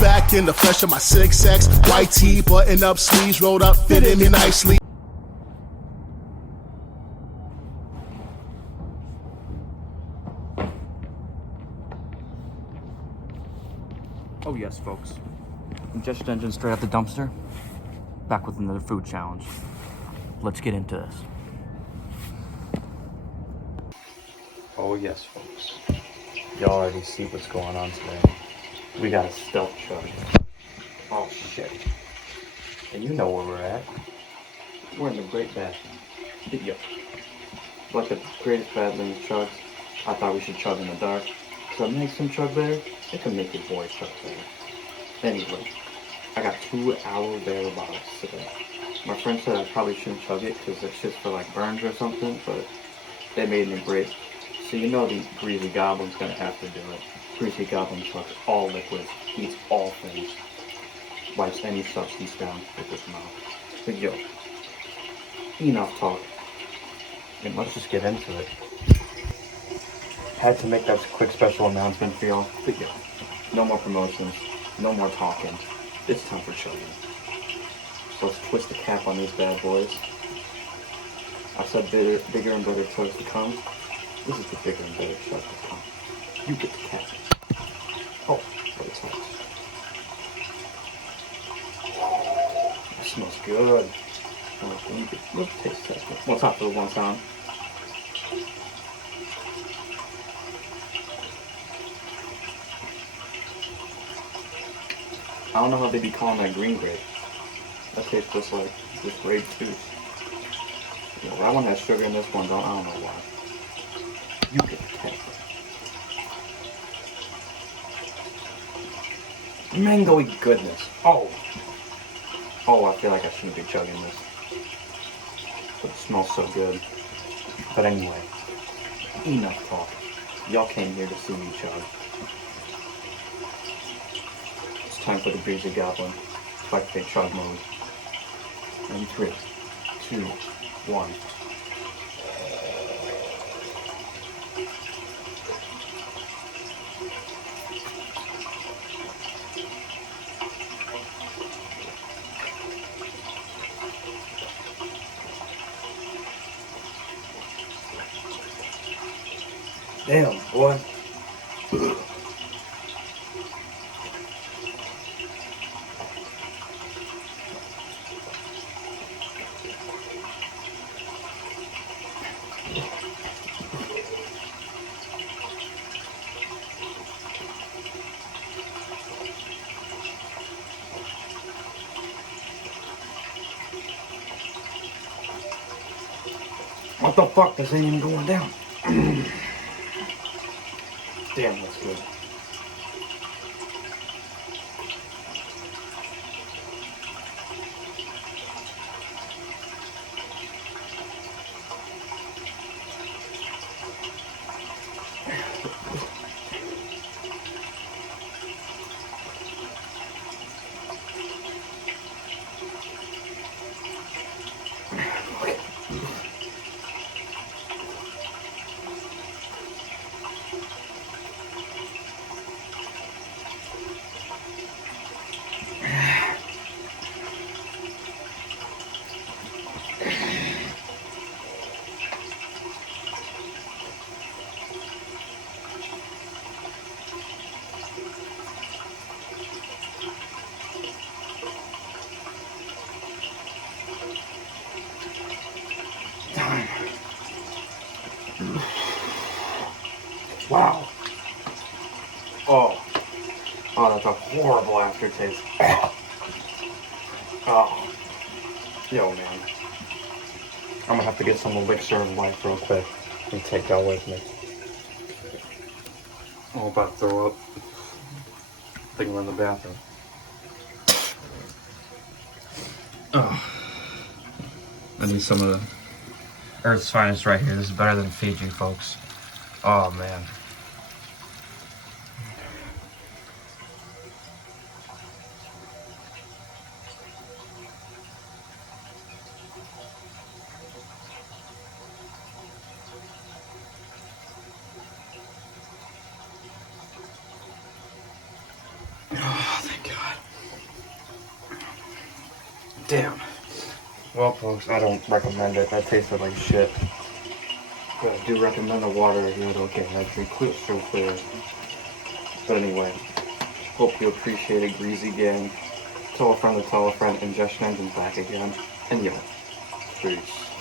back in the flesh of my 6X. White tee, button up sleeves, rolled up, fitting me nicely. Oh yes, folks. Ingestion Engine straight out the dumpster. Back with another food challenge. Let's get into this. Oh yes, folks. Y'all already see what's going on today. We got a Stealth Chug. Oh shit. And you know where we're at. We're in the great bathroom. Yep. Like the greatest bathroom chugs, I thought we should chug in the dark. So it makes him chug better, it can make your boy chug better. Anyway, I got 2 aloe vera bottles today. My friend said I probably shouldn't chug it because it's just for like burns or something, but they made me great. So you know the Greasy Goblin's gonna have to do it. Greasy Goblin chugs all liquids, eats all things, wipes any substance down with his mouth. But yo, enough talk, and let's just get into it. Had to make that quick special announcement for y'all. But yo, no more promotions, no more talking. It's time for chugging. So let's twist the cap on these bad boys. I said bigger and better chugs to come. This is the bigger and better chug to come. You get the cap. Oh, but it's hot. That smells good. Let's taste test it. What's hot for the one time? I don't know how they be calling that green grape. That tastes just like this grape juice. You know, that one has sugar in this one, I don't know why. You get the cap. Mango-y goodness. Oh, I feel like I shouldn't be chugging this. But it smells so good. But anyway, enough talk. Y'all came here to see me chug. It's time for the Greasy Goblin. Like big chug mode. And 3, 2, 1. Damn, boy. What the fuck? This ain't even going down. Damn, that's good. Wow. Oh, that's a horrible aftertaste. Oh, yo, man. I'm gonna have to get some elixir of life real quick and take y'all with me. I'm about to throw up. I think we're in the bathroom. Oh, I need some of the Earth's finest right here. This is better than Fiji, folks. Oh, man. Oh, thank God. Damn. Well, folks, I don't recommend it. That tasted like shit. But I do recommend the water here. Okay, that drink clear, so clear. But anyway, hope you appreciate it, Greasy Gang. Tell a friend to tell a friend. Ingestion Engine's back again. And yo, peace.